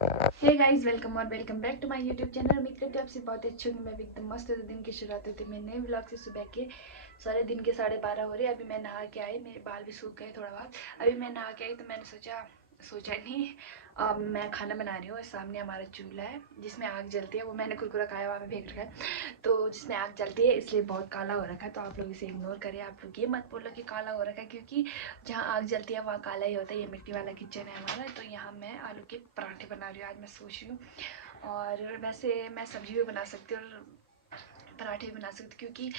हे guys, welcome और welcome back to my YouTube channel. उम्मीद करती हूँ आपसे बहुत अच्छी होंगी। मैं भी एकदम मस्त हूँ। दिन की शुरुआत होती है मेरे नए व्लॉग से सुबह के। सारे दिन के 12:30 हो रहे हैं। अभी मैं नहा के आई, मेरे बाल भी सूख गए थोड़ा बहुत। अभी मैं नहा के आई तो मैंने सोचा नहीं, अब मैं खाना बना रही हूँ। सामने हमारा चूल्हा है जिसमें आग जलती है, वो मैंने कुरकुरा खाया वहाँ पे फेंक रखा है। तो जिसमें आग जलती है इसलिए बहुत काला हो रखा है। तो आप लोग इसे इग्नोर करें। आप लोग ये मत बोलो कि काला हो रखा है, क्योंकि जहाँ आग जलती है वहाँ काला ही होता है। ये मिट्टी वाला किचन है हमारा। तो यहाँ मैं आलू के पराठे बना रही हूँ। आज मैं सोच रही हूँ, और वैसे मैं सब्जी भी बना सकती हूँ और पराठे भी बना सकती हूँ, क्योंकि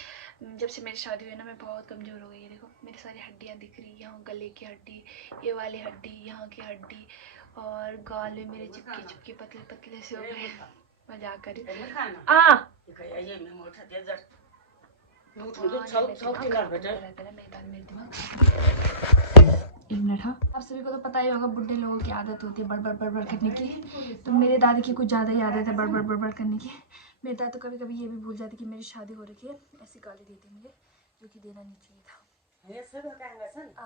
जब से मेरी शादी हुई ना मैं बहुत कमज़ोर हो गई है। देखो मेरी सारी हड्डियाँ दिख रही, यहाँ गले की हड्डी, ये वाली हड्डी, यहाँ की हड्डी, और गाल में मेरे चिपके चिपके पतले पतले से हो गए। मजाक कर रही एक मिनट। हाँ, आप सभी को तो पता ही होगा, बुढ़े लोगों की आदत होती है बड़बड़ बड़बड़ करने की। तो मेरे दादी की कुछ ज़्यादा ही आदत है बड़बड़ बड़बड़ करने की। मेरे दादी तो कभी कभी ये भी भूल जाती कि मेरी शादी हो रखी है, ऐसी गाली देती मुझे, जो कि देना नहीं चाहिए था।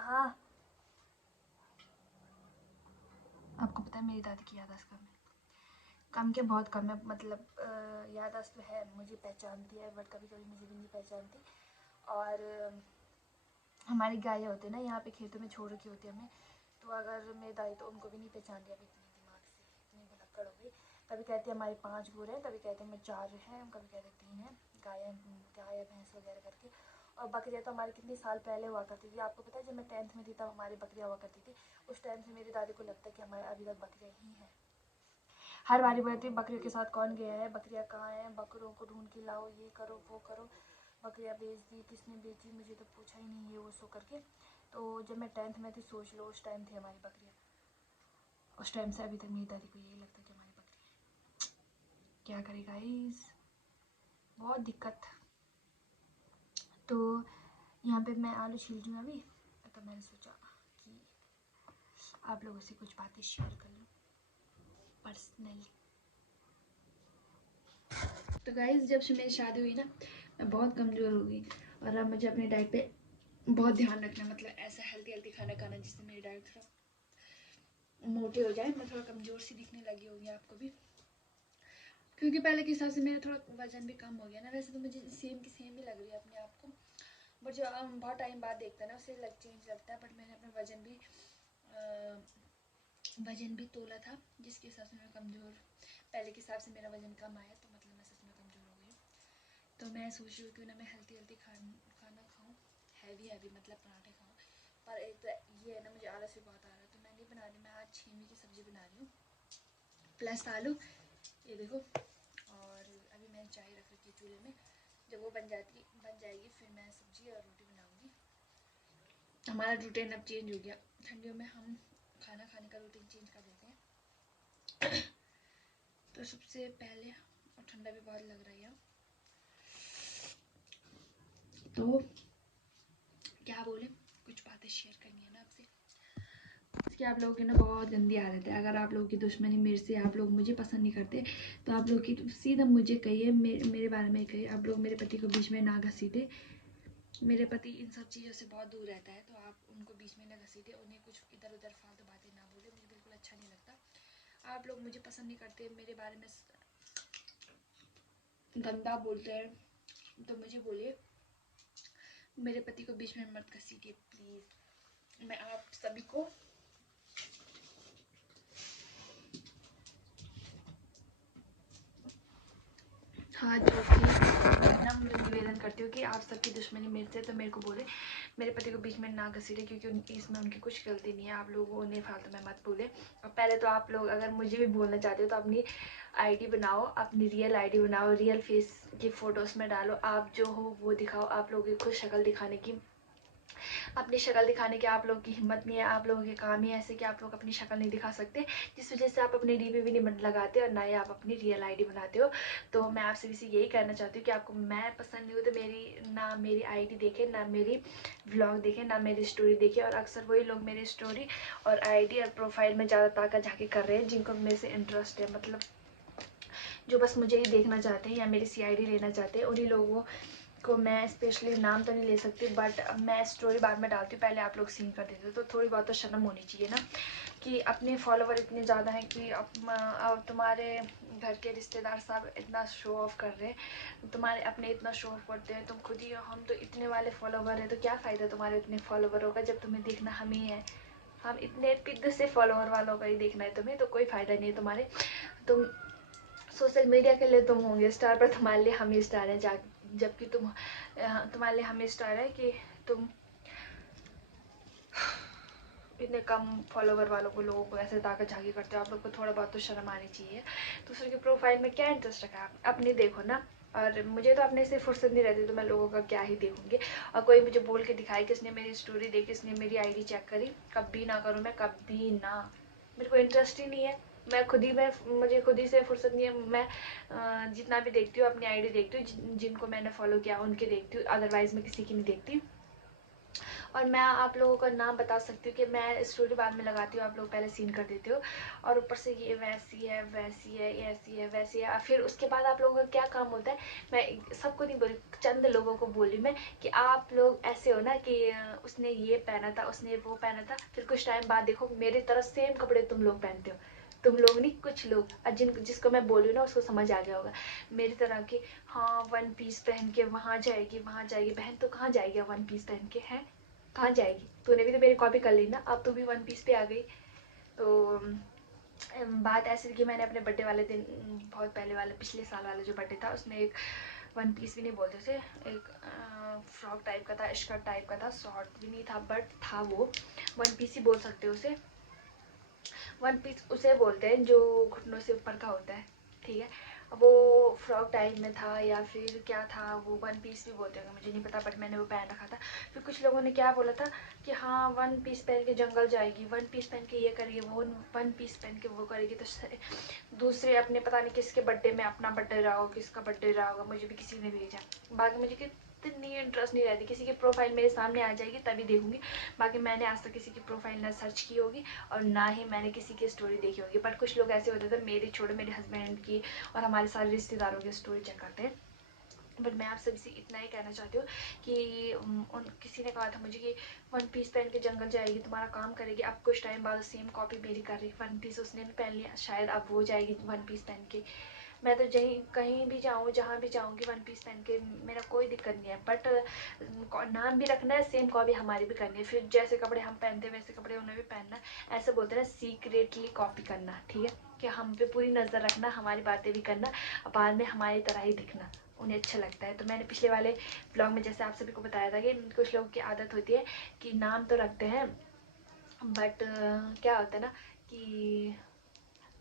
हाँ, आपको पता है मेरी दादी की याददाश्त कम है। कम के बहुत कम है, मतलब याददाश्त तो है, मुझे पहचानती है, बट कभी कभी मुझे भी नहीं पहचानती। और हमारी गायें होती है ना, यहाँ पे खेतों में छोड़ रखी होती है हमने। तो अगर मेरी दादी तो उनको भी नहीं पहचान रही अभी, इतने दिमाग से इतनी भुलक्कड़ हो गई। कभी कहती है हमारे 5 गुर हैं, कभी कहते हैं मैं 4 हैं, कभी कहते हैं 3 हैं गाय भैंस वगैरह करके। और बकरियाँ तो हमारे कितने साल पहले हुआ करती थी। आपको पता है जब मैं 10th में थी तब हमारी बकरियाँ हुआ करती थी। उस टाइम से मेरी दादी को लगता है कि हमारे अभी तक बकरियाँ ही हैं। हर बारी बोलती है बकरियों के साथ कौन गया है, बकरियाँ कहाँ हैं, बकरों को ढूंढ के लाओ, ये करो वो करो। बकरियाँ बेच दी, किसने बेची, मुझे तो पूछा ही नहीं, ये वो सो करके। तो जब मैं 10th में थी, सोच लो उस टाइम थी हमारी बकरियाँ। उस टाइम से अभी तक मेरी दादी को यही लगता है कि हमारी बकरी है। क्या करे गाइस, बहुत दिक्कत। तो यहाँ पे मैं आलू छील रही हूँ अभी। तो मैंने सोचा कि आप लोगों से कुछ बातें शेयर कर लूँ पर्सनली। तो गाइस, जब से मेरी शादी हुई ना मैं बहुत कमज़ोर हो गई। और अब मुझे अपनी डाइट पे बहुत ध्यान रखना, मतलब ऐसा हेल्दी हेल्दी खाना खाना जिससे मेरी डाइट थोड़ा मोटी हो जाए। मैं थोड़ा कमज़ोर सी दिखने लगी होगी आपको भी, क्योंकि पहले के हिसाब से मेरा थोड़ा वजन भी कम हो गया ना। वैसे तो मुझे सेम की सेम ही लग रही है अपने आप को, बट जो बहुत टाइम बाद देखता है ना उसे चेंज लगता है। बट मैंने अपना वजन भी तोला था, जिसके हिसाब से मैं कमज़ोर, पहले के हिसाब से मेरा वजन कम आया, तो मतलब मैं सच में कमज़ोर हो गई। तो मैं सोच रही हूँ क्यों ना मैं हेल्दी हेल्दी खाना खाऊँ, हैवी हैवी मतलब पराठे खाऊँ। पर एक तो ये है ना, मुझे आलस भी बहुत आ रहा है, तो मैं नहीं बना रही। मैं आज छीमी की सब्ज़ी बना रही हूँ प्लस आलू, ये देखो। और अभी मैंने चाय रख रखी है चूल्हे में, जब वो बन जाएगी फिर मैं सब्ज़ी और रोटी बनाऊँगी। हमारा रूटीन अब चेंज हो गया, ठंडियों में हम खाना खाने का रूटीन चेंज कर देते हैं। तो सबसे पहले, और ठंडा भी बहुत लग रहा है, तो क्या बोले, कुछ बातें शेयर करनी है ना आपसे। इसकी आप लोगों की ना बहुत गंदी आदत है। अगर आप लोगों की दुश्मनी मेरे से, आप लोग मुझे पसंद नहीं करते, तो आप लोग की सीधा मुझे कहिए, मेरे बारे में कहिए। आप लोग मेरे पति को बीच में ना घसीटे। मेरे पति इन सब चीज़ों से बहुत दूर रहता है, तो आप उनको बीच में ना घसीटे, उन्हें कुछ इधर उधर फालतू बातें ना बोले, मुझे बिल्कुल अच्छा नहीं लगता। आप लोग मुझे पसंद नहीं करते, मेरे बारे में गंदा बोलते हैं, तो मुझे बोलिए। मेरे पति को बीच में मत घसीटिए प्लीज़। मैं आप सभी को हाथ जोड़ के नम्र निवेदन करती हूँ कि आप सबकी दुश्मनी मेरे से, तो मेरे को बोले, मेरे पति को बीच में ना घसीटे, क्योंकि इसमें उनकी कुछ गलती नहीं है। आप लोग उन्हें फालतू में मत बोले। और पहले तो आप लोग अगर मुझे भी बोलना चाहते हो तो अपनी आईडी बनाओ, अपनी रियल आईडी बनाओ, रियल फेस की फ़ोटोज़ में डालो, आप जो हो वो दिखाओ। आप लोगों की खुद शक्ल दिखाने की, अपनी शक्ल दिखाने की आप लोगों की हिम्मत नहीं है। आप लोगों के काम ही ऐसे कि आप लोग अपनी शक्ल नहीं दिखा सकते, जिस वजह से आप अपनी डीपी भी नहीं लगाते और ना ही आप अपनी रियल आईडी बनाते हो। तो मैं आप सभी से यही कहना चाहती हूँ कि आपको मैं पसंद नहीं हूँ तो मेरी आईडी देखें, ना मेरी व्लॉग देखें, ना मेरी स्टोरी देखें। और अक्सर वही लोग मेरी स्टोरी और आईडी और प्रोफाइल में ज़्यादा ताका झाकी कर रहे हैं, जिनको मेरे से इंटरेस्ट है, मतलब जो बस मुझे ही देखना चाहते हैं या मेरी CID लेना चाहते हैं, उन्हीं लोगों को मैं स्पेशली नाम तो नहीं ले सकती, बट मैं स्टोरी बाद में डालती हूँ, पहले आप लोग सीन कर देते हो, तो थोड़ी बहुत तो शर्म होनी चाहिए ना कि अपने फॉलोवर इतने ज़्यादा हैं कि अब तुम्हारे घर के रिश्तेदार सब इतना शो ऑफ कर रहे हैं, तुम्हारे अपने इतना शो ऑफ करते हैं, तुम खुद ही हम तो इतने वाले फॉलोवर हैं, तो क्या फ़ायदा तुम्हारे इतने फॉलोवर होगा जब तुम्हें देखना हम ही है, हम इतने पिद्द से फॉलोवर वालों का ही देखना है तुम्हें, तो कोई फ़ायदा नहीं है तुम्हारे। तुम सोशल मीडिया के लिए तुम होंगे स्टार, पर तुम्हारे लिए हम ही स्टार हैं, जबकि तुम्हारे लिए हम ही स्टार है कि तुम इतने कम फॉलोवर वालों को, लोगों को ऐसे ताकत झांकी करते हो। आप लोग को थोड़ा बहुत तो शर्म आनी चाहिए। दूसरे के प्रोफाइल में क्या इंटरेस्ट रखा है, अपने देखो ना। और मुझे तो अपने से फुर्सत नहीं रहती, तो मैं लोगों का क्या ही देखूंगी। और कोई मुझे बोल के दिखाए किसने मेरी स्टोरी देखी, किसने मेरी आईडी चेक करी, कभी ना करूँ मैं, कभी ना। मेरे को इंटरेस्ट ही नहीं है। मैं मुझे खुद ही से फुर्सत नहीं है। मैं जितना भी देखती हूँ अपनी आईडी देखती हूँ, जिनको मैंने फॉलो किया उनके देखती हूँ, अदरवाइज़ मैं किसी की नहीं देखती। और मैं आप लोगों का नाम बता सकती हूँ कि मैं स्टोरी बाद में लगाती हूँ, आप लोग पहले सीन कर देते हो, और ऊपर से ये वैसी है, वैसी है, ऐसी है, वैसी है। फिर उसके बाद आप लोगों का क्या काम होता है, मैं सबको नहीं बोली, चंद लोगों को बोली मैं कि आप लोग ऐसे हो ना कि उसने ये पहना था, उसने वो पहना था, फिर कुछ टाइम बाद देखो मेरी तरह सेम कपड़े तुम लोग पहनते हो। तुम लोग नहीं, कुछ लोग, और जिसको मैं बोल रही हूँ ना उसको समझ आ गया होगा मेरी तरह की। हाँ, वन पीस पहन के वहाँ जाएगी, वहाँ जाएगी। बहन तो कहाँ जाएगी वन पीस पहन के, है कहाँ जाएगी? तूने भी तो मेरी कॉपी कर ली ना, अब तू भी वन पीस पे आ गई। तो बात ऐसी थी कि मैंने अपने बर्थडे वाले दिन, बहुत पहले वाले, पिछले साल वाला जो बर्थडे था, उसमें एक वन पीस भी नहीं बोलते थे, एक फ्रॉक टाइप का था, स्कर्ट टाइप का था, शॉर्ट भी नहीं था, बट था वो वन पीस ही बोल सकते हो उसे। वन पीस उसे बोलते हैं जो घुटनों से ऊपर का होता है, ठीक है। वो फ्रॉक टाइप में था या फिर क्या था, वो वन पीस भी बोलते हैं, मुझे नहीं पता, बट मैंने वो पहन रखा था। फिर कुछ लोगों ने क्या बोला था कि हाँ वन पीस पहन के जंगल जाएगी, वन पीस पहन के ये करेगी, वो वन पीस पहन के वो करेगी। तो दूसरे अपने पता नहीं किसके बर्थडे में, अपना बर्थडे रहा होगा, किसका बर्थडे रहा होगा, मुझे भी किसी ने भेजा। बाकी मुझे इतनी इंटरेस्ट नहीं रहती, किसी की प्रोफाइल मेरे सामने आ जाएगी तभी देखूंगी। बाकी मैंने आज तक किसी की प्रोफाइल ना सर्च की होगी और ना ही मैंने किसी की स्टोरी देखी होगी। बट कुछ लोग ऐसे होते थे, मेरी छोड़ो, मेरे हस्बैंड की और हमारे सारे रिश्तेदारों की स्टोरी चेक करते हैं। बट मैं आप सबसे इतना ही कहना चाहती हूँ कि किसी ने कहा था मुझे कि वन पीस पहन के जंगल जाएगी, तुम्हारा काम करेगी। अब कुछ टाइम बाद सेम कॉपी मेरी कर रही, वन पीस उसने भी पहन लिया, शायद अब वो जाएगी वन पीस पहन के। मैं तो कहीं भी जाऊँ, जहाँ भी जाऊँगी वन पीस पहन के, मेरा कोई दिक्कत नहीं है। बट नाम भी रखना है, सेम कॉपी हमारी भी करनी है। फिर जैसे कपड़े हम पहनते हैं वैसे कपड़े उन्हें भी पहनना है। ऐसे बोलते हैं ना, सीक्रेटली कॉपी करना, ठीक है, कि हम पे पूरी नज़र रखना, हमारी बातें भी करना, और बाद में हमारी तरह ही दिखना, उन्हें अच्छा लगता है। तो मैंने पिछले वाले ब्लॉग में जैसे आप सभी को बताया था कि कुछ लोगों की आदत होती है कि नाम तो रखते हैं, बट क्या होता है ना कि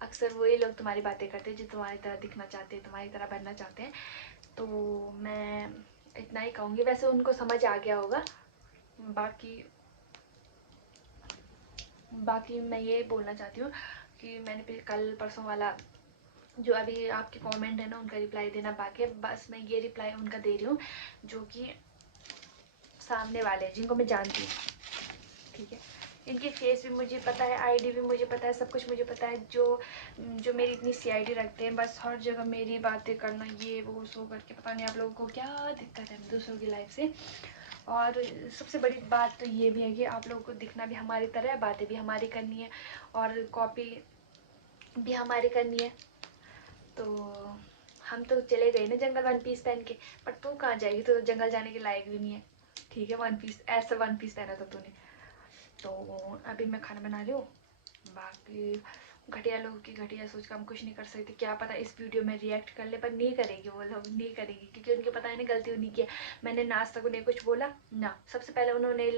अक्सर वही लोग तुम्हारी बातें करते हैं जो तुम्हारी तरह दिखना चाहते हैं, तुम्हारी तरह बनना चाहते हैं। तो मैं इतना ही कहूँगी, वैसे उनको समझ आ गया होगा। बाकी मैं ये बोलना चाहती हूँ कि मैंने कल परसों वाला जो अभी आपके कमेंट है ना, उनका रिप्लाई देना बाकी है। बस मैं ये रिप्लाई उनका दे रही हूँ जो कि सामने वाले हैं, जिनको मैं जानती हूँ, ठीक है। इनकी फेस भी मुझे पता है, आईडी भी मुझे पता है, सब कुछ मुझे पता है। जो मेरी इतनी सीआईडी रखते हैं, बस हर जगह मेरी बातें करना, ये वो सो करके, पता नहीं आप लोगों को क्या दिक्कत है दूसरों की लाइफ से। और सबसे बड़ी बात तो ये भी है कि आप लोगों को दिखना भी हमारी तरह है, बातें भी हमारी करनी है, और कॉपी भी हमारी करनी है। तो हम तो चले गए ना जंगल वन पीस पहन के, पर तू कहाँ जाएगी? तो जंगल जाने के लायक भी नहीं है, ठीक है। वन पीस, ऐसा वन पीस पहना था तूने। तो अभी मैं खाना बना रही हूँ। बाकी घटिया लोगों की घटिया सोच का हम कुछ नहीं कर सकते। क्या पता इस वीडियो में रिएक्ट कर ले, पर नहीं करेगी वो लोग, नहीं करेगी, क्योंकि उनके पता है ना गलती उन्हीं की है। मैंने ना आज तक उन्हें कुछ बोला ना। सबसे पहले उन्होंने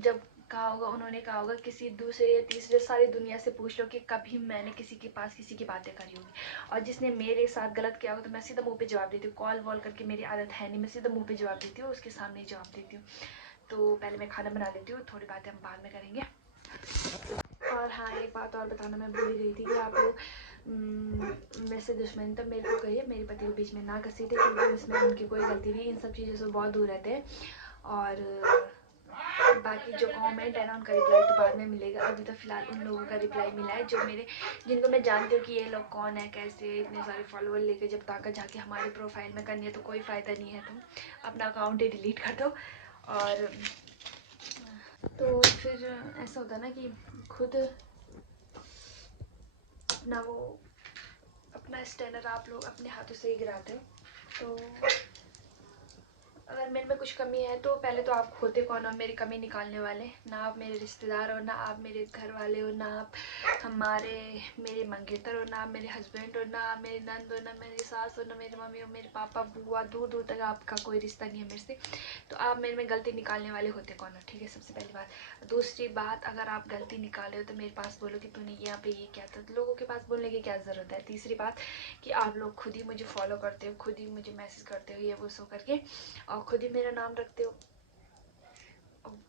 जब उन्होंने कहा होगा किसी दूसरे या तीसरे, सारी दुनिया से पूछ लो कि कभी मैंने किसी के पास किसी की बातें करी होगी। और जिसने मेरे साथ गलत किया होगा तो मैं सीधा मुँह पे जवाब देती हूँ। कॉल वॉल करके मेरी आदत है नहीं, मैं सीधा मुँह पे जवाब देती हूँ, उसके सामने जवाब देती हूँ। तो पहले मैं खाना बना लेती हूँ, थोड़ी बातें हम बाद में करेंगे। और हाँ, एक बात और बताना मैं भूल ही गई थी कि आप लोग वैसे दुश्मनी तो मेरे को कहिए, मेरे पति के बीच में ना घसीटे, क्योंकि इसमें उनकी कोई गलती नहीं, इन सब चीज़ों से बहुत दूर रहते हैं। और बाकी जो कमेंट है ना उनका रिप्लाई तो बाद में मिलेगा। अभी तो फिलहाल उन लोगों का रिप्लाई मिला है जो मेरे, जिनको मैं जानती हूँ कि ये लोग कौन है, कैसे इतने सारे फॉलोअर लेके जब ताकत जाके हमारे प्रोफाइल में करनी है तो कोई फ़ायदा नहीं है, तुम अपना अकाउंट ही डिलीट कर दो। और तो फिर ऐसा होता है ना कि खुद अपना वो अपना स्टैंडर्ड आप लोग अपने हाथों से ही गिराते हो। तो अगर मेरे में कुछ कमी है तो पहले तो आप होते कौन हो मेरी कमी निकालने वाले? ना आप मेरे रिश्तेदार हो, ना आप मेरे घर वाले हो, ना आप मेरे मंगेतर हो, ना आप मेरे हस्बैंड हो, ना आप मेरी नंद हो, ना मेरी सास हो, ना मेरी मम्मी हो, मेरे पापा बुआ, दूर दूर तक आपका कोई रिश्ता नहीं है मेरे से। तो आप मेरे में गलती निकालने वाले होते कौन हो? ठीक है, सबसे पहली बात। दूसरी बात, अगर आप गलती निकाले हो तो मेरे पास बोलो कि तूने यहाँ पे ये क्या था, तो लोगों के पास बोलने की क्या ज़रूरत है? तीसरी बात कि आप लोग खुद ही मुझे फॉलो करते हो, खुद ही मुझे मैसेज करते हो ये वो सो करके, और खुद ही मेरा नाम रखते हो।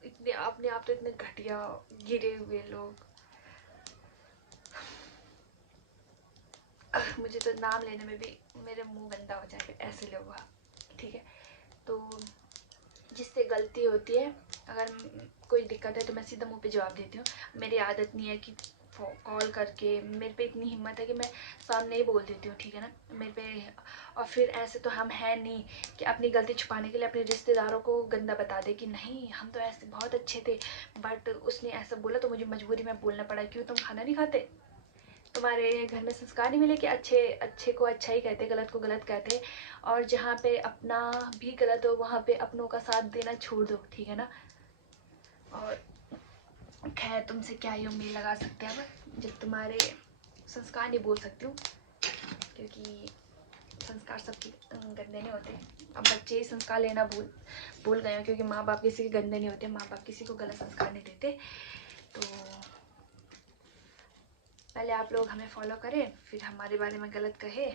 इतने अपने आप तो इतने घटिया गिरे हुए लोग। मुझे तो नाम लेने में भी मेरे मुंह गंदा हो जाए ऐसे लोग हैं। ठीक है, तो जिससे गलती होती है, अगर कोई दिक्कत है तो मैं सीधा मुंह पे जवाब देती हूँ। मेरी आदत नहीं है कि कॉल करके, मेरे पे इतनी हिम्मत है कि मैं सामने ही बोल देती हूँ, ठीक है ना, मेरे पे। और फिर ऐसे तो हम हैं नहीं कि अपनी गलती छुपाने के लिए अपने रिश्तेदारों को गंदा बता दे कि नहीं हम तो ऐसे बहुत अच्छे थे, बट उसने ऐसा बोला तो मुझे मजबूरी में बोलना पड़ा। क्यों? तुम खाना नहीं खाते? तुम्हारे घर में संस्कार नहीं मिले कि अच्छे अच्छे को अच्छा ही कहते, गलत को गलत कहते? और जहाँ पे अपना भी गलत हो वहाँ पे अपनों का साथ देना छोड़ दो, ठीक है ना। और खैर तुमसे क्या ही उम्मीद लगा सकते हैं अब, जब तुम्हारे संस्कार नहीं बोल सकती हूँ, क्योंकि संस्कार सबके गंदे नहीं होते। अब बच्चे ही संस्कार लेना भूल गए हो, क्योंकि माँ बाप किसी के गंदे नहीं होते, माँ बाप किसी को गलत संस्कार नहीं देते। तो पहले आप लोग हमें फॉलो करें, फिर हमारे बारे में गलत कहे।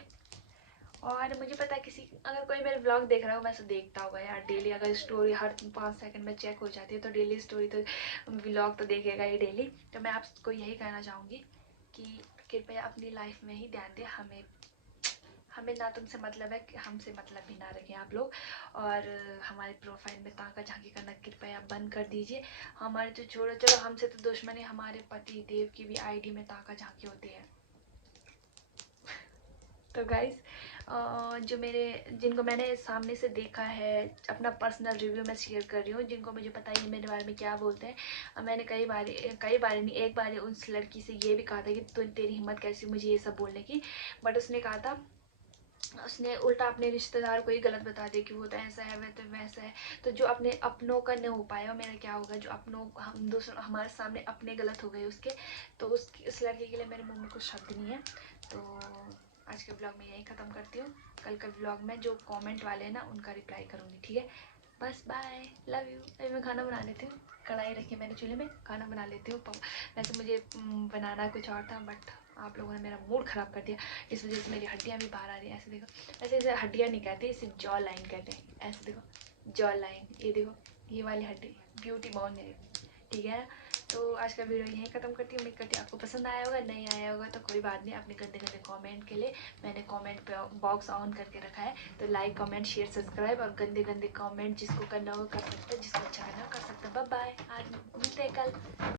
और मुझे पता है किसी, अगर कोई मेरे ब्लॉग देख रहा हो, वैसे देखता होगा यार डेली, अगर स्टोरी हर 5 सेकंड में चेक हो जाती है तो डेली स्टोरी तो व्लॉग तो देखेगा ही डेली। तो मैं आपको यही कहना चाहूँगी कि कृपया अपनी लाइफ में ही ध्यान दें। हमें ना तुमसे मतलब है, कि हमसे मतलब भी ना रखें आप लोग। और हमारे प्रोफाइल में ताका झांकी करना कृपया बंद कर दीजिए। हमारे तो छोड़ो, चलो हमसे तो दुश्मनी, हमारे पति देव की भी आईडी में ताका झांकी होती है। तो गाइस, जो जिनको मैंने सामने से देखा है, अपना पर्सनल रिव्यू मैं शेयर कर रही हूँ, जिनको मुझे पता है ये मेरे बारे में क्या बोलते हैं। मैंने कई बार नहीं, एक बार उस लड़की से ये भी कहा था कि तेरी हिम्मत कैसी मुझे ये सब बोलने की। बट उसने कहा था, उसने उल्टा अपने रिश्तेदार को ही गलत बता दिया कि वो तो ऐसा है, वह तो वैसा है। तो जो अपने अपनों का नहीं हो पाया, मेरा क्या होगा जो अपनों हम दूसरों हमारे सामने अपने गलत हो गए उसके। तो उस लड़के के लिए मेरे मुंह में कुछ शब्द नहीं है। तो आज के ब्लॉग में यही ख़त्म करती हूँ। कल का ब्लॉग में जो कमेंट वाले हैं ना उनका रिप्लाई करूँगी, ठीक है। बस बाय, लव यू। अभी मैं खाना बना लेती हूँ, कढ़ाई रखी मैंने चूल्हे में, खाना बना लेती हूँ। वैसे मुझे बनाना कुछ और था, बट आप लोगों ने मेरा मूड ख़राब कर दिया, इस वजह से मेरी हड्डियाँ भी बाहर आ रही हैं। ऐसे देखो, ऐसे इसे हड्डियाँ नहीं कहते, इसे जॉ लाइन कहते हैं। ऐसे देखो, जॉ लाइन, ये देखो, ये वाली हड्डी, ब्यूटी बोन है, ठीक है। तो आज का वीडियो यहीं ख़त्म करती हूँ। उम्मीद करती हूँ आपको पसंद आया होगा, नहीं आया होगा तो कोई बात नहीं। अपने गंदे गंदे कमेंट के लिए मैंने कमेंट बॉक्स ऑन करके रखा है, तो लाइक कमेंट शेयर सब्सक्राइब, और गंदे गंदे कमेंट जिसको करना हो कर सकते हैं, जिसको अच्छा करना हो कर सकते हैं। बाय बाय, आज मिलते हैं कल।